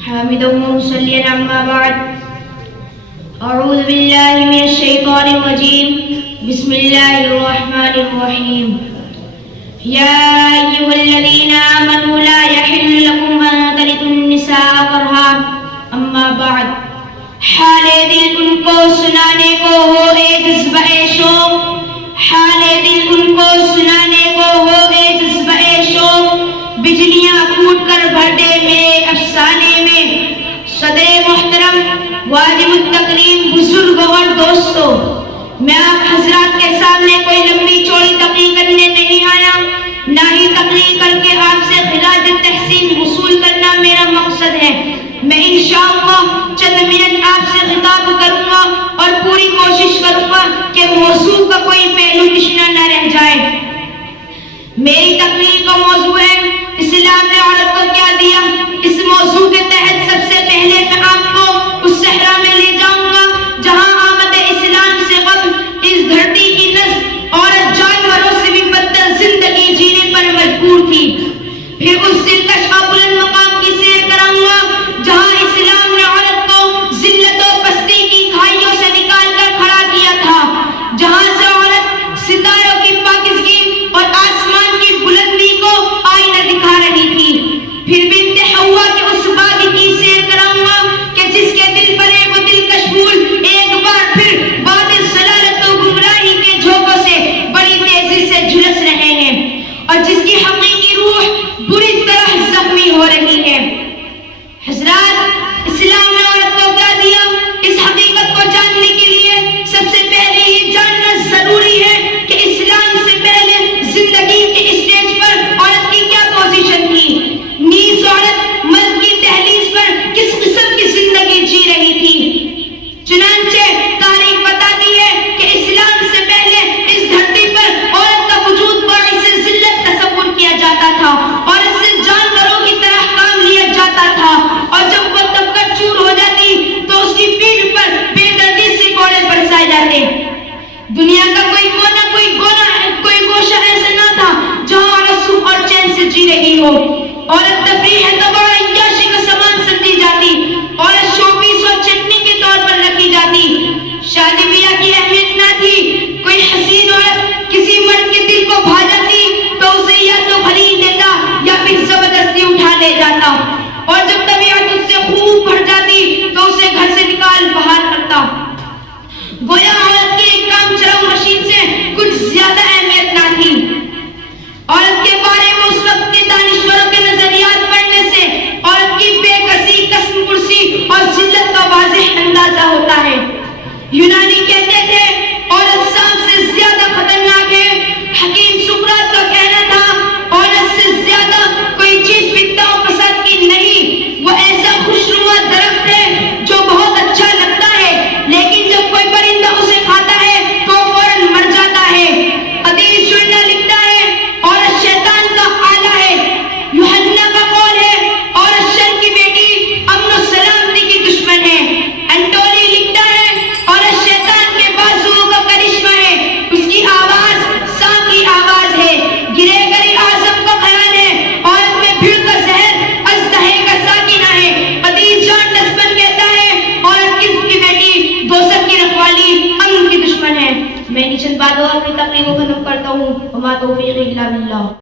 حامدا ومصليا أما بعد أعوذ بالله من الشيطان الرجيم بسم الله الرحمن الرحيم يا أيها الذين آمنوا لا يحل لكم أن ترثوا النساء كرها أما بعد حال دل ان کو سنانے کو ہو اے جذبہ شوق حال دل ان کو سنانے کو ہو اے جذبہ شوق بجلیاں پھوٹ کر بھر دے میرے افسانے میں صدر محترم واجب التکریم بزرگ اور دوستو میں آپ حضرات کے سامنے کوئی لمبی چوڑی تقریر کرنے نہیں آیا نہ ہی تقریر کر کے آپ سے خراج تحسین وصول کرنا میرا مقصد ہے میں انشاءاللہ چند منٹ آپ سے خطاب کروں گا اور پوری کوشش کروں گا کہ موضوع کا کوئی پہلو نشنا نہ رہ جائے میری تقریر کا موضوع ہے اسلام نے عورت کو کیا دیا اس موضوع کے تحت سب سے پہلے میں آپ کو اس صحرا میں لے جاؤں گا جہاں آمد اسلام سے قبل اس دھرتی کی نسل عورت جانوروں سے بھی بدتر زندگی جینے پر مجبور تھی پھر اس دلکش اور بلند مقام کی سیر کراؤں گا جہاں اسلام نے عورت کو ذلت و پستی کی کھائیوں سے نکال کر کھڑا کیا تھا جہاں سے عورت ستاروں کی پاکیزگی اور آسمان کی بلندی کو آئینہ دکھا رہی تھی پھر بنت حوا کے اس باغ کی سیر کراؤں گا کہ جس کے دل پر وہ دلکش پھول ایک بار پھر باطل ضلالت و گمراہی کے جھونکوں سے بڑی تیزی سے جھلس رہے ہیں اور جس کی حقیقی روح بری طرح زخمی ہو رہی ہے حضرات اسلام نے عورت کو کیا دیا اس حقیقت کو جاننے کے لیے سب سے پہلے یہ جاننا ضروری ہے کہ اسلام سے پہلے زندگی کے اسٹیج پر عورت کی کیا پوزیشن تھی نیز عورت مرد کی دہلیز پر کس قسم کی زندگی جی رہی تھی چنانچہ تاریخ بتاتی ہے کہ اسلام سے پہلے اس دھرتی پر عورت کا وجود باعث ذلت تصور کیا جاتا تھا عورت سے جانوروں کی طرح کام لیا جاتا تھا اور جب وہ تبکر چور ہو جاتی تو اس کی پیٹھ پر بے دردی سے کوڑے برسائے جاتے دنیا کا کوئی گوشہ ایسا نہ تھا جہاں عورت سکھ اور چین سے جی رہی ہو عورت تفریح اعتبار عیاشی کا سامان سمجھی جاتی عورت شو پیس اور چٹنی کے طور پر رکھی جاتی شادی بیاہ کی اہمیت نہ تھی کوئی حسین عورت کسی مرد کے دل کو بھا جاتی تو اسے یا تو خرید دیتا یا پھر زبردستی اٹھا لے جاتا اور جب طبیعت اس سے خوب بھر جاتی تو اسے گھر سے نکال باہر کرتا گویا عورت کی ایک کام چلاؤ مشین سے کچھ زیادہ اہمیت نہ تھی عورت کے بارے میں اس وقت کے دانشوروں کے نظریات پڑھنے سے عورت کی بے کسی قسم پرسی اور ذلت کا واضح اندازہ ہوتا ہے یونانی کہتے تھے عورت سانپ سے زیادہ خطرناک ہے حکیم سقراط کا کہنا تھا عورت سے زیادہ کوئی چیز فتنہ و فساد کی نہیں وہ ایسا خوشنما درخت ہے جو بہت اچھا لگتا ہے لیکن جب کوئی پرندہ اسے کھاتا ہے تو فوراً مر جاتا ہے حدیث شعرا لکھتا ہے عورت شیطان کا آلہ ہے یوحنا کا قول ہے عورت شر کی بیٹی امن و سلامتی کی دشمن ہے انٹونی لکھتا ہے عورت شیطان کے بازوؤں کا کرشمہ ہے اس کی آواز سانپ کی آواز ہے گریگری اعظم کا خیال ہے عورت میں بھیڑ کا زہر اژدہے کا ساکنہ ہے حدیث جان ڈسپن کہتا ہے عورت کس کی بیٹی دوزخ کی رکھوالی امن کی دشمن ہے میں چند باتوں اپنی تقریر کو ختم کرتا ہوں وما توفیقی الا باللہ